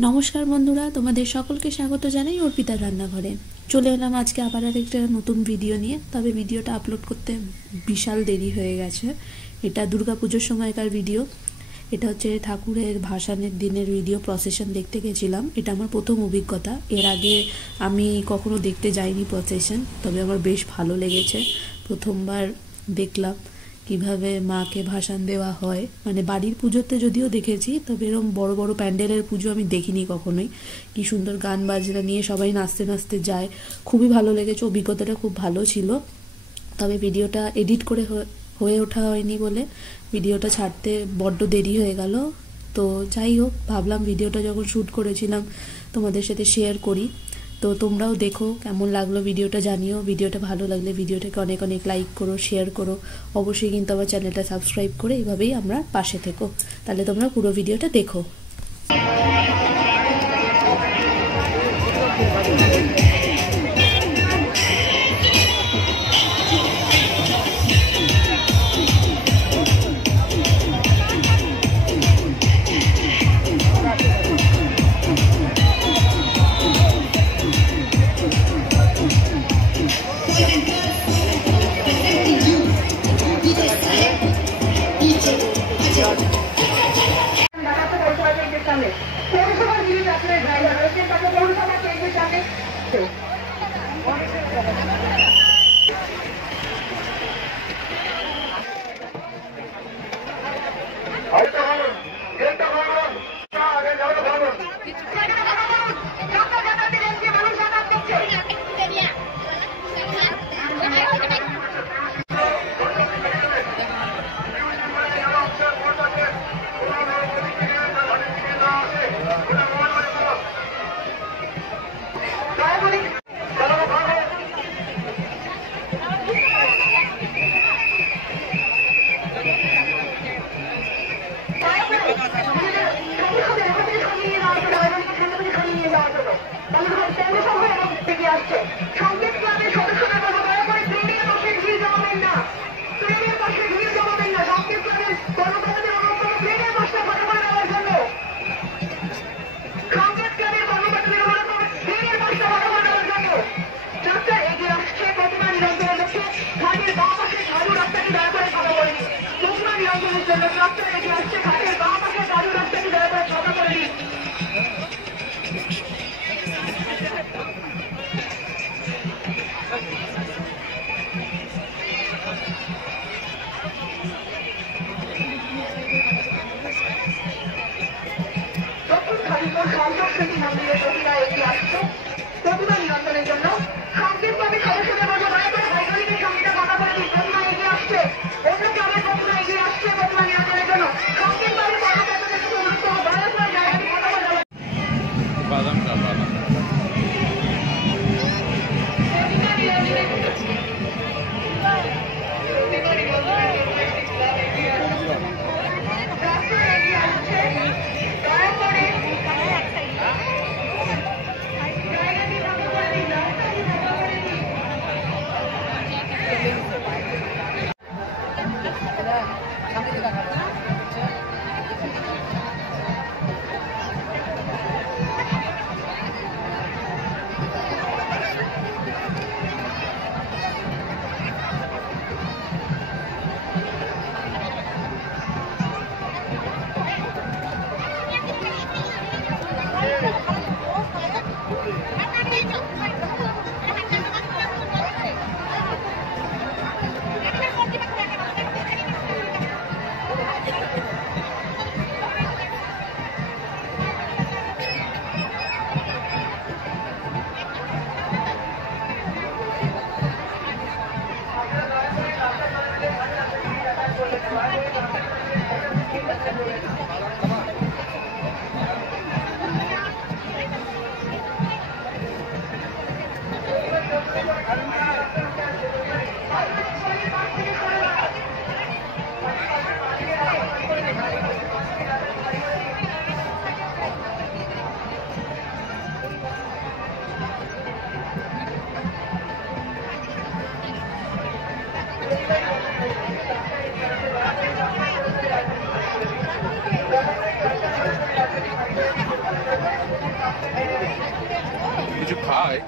नमस्कार बंधुरा तुम्हारे सकल के स्वागत जानाई अर्पितार रान्नाघरे चले एलाम आज के आबार आरेकटा नतून भिडियो निये। तबे भिडियोटा आपलोड करते विशाल देरी हये गेछे। एटा दुर्गा पुजोर समयकार भिडियो। এটা হচ্ছে ঠাকুরের ভাসানের দিনের ভিডিও। প্রসেশন দেখতে গেছিলাম, এটা আমার প্রথম অভিজ্ঞতা। এর আগে আমি কখনো দেখতে যাইনি প্রসেশন, তবে আমার বেশ ভালো লেগেছে। প্রথমবার দেখলাম কিভাবে মাকে ভাসান দেওয়া হয়। মানে বাড়ির পুজোতে যদিও দেখেছি, তবে এরকম বড় বড় প্যান্ডেলের পুজো আমি দেখিনি কখনোই। কি সুন্দর গান বাজনা নিয়ে সবাই নাচতে নাচতে যায়, খুবই ভালো লেগেছে। অভিজ্ঞতাটা খুব ভালো ছিল। তবে ভিডিওটা এডিট করে হয়ে ওঠা হয়নি বলে ভিডিওটা ছাড়তে বড্ড দেরি হয়ে গেল। তো যাই হোক, ভাবলাম ভিডিওটা যখন শ্যুট করেছিলাম তোমাদের সাথে শেয়ার করি। তো তোমরাও দেখো, কেমন লাগলো ভিডিওটা জানিও। ভিডিওটা ভালো লাগলে ভিডিওটাকে অনেক অনেক লাইক করো, শেয়ার করো। অবশ্যই কিন্তু আমার চ্যানেলটা সাবস্ক্রাইব করে এইভাবেই আমরা পাশে থেকো। তাহলে তোমরা পুরো ভিডিওটা দেখো। কিছু খায়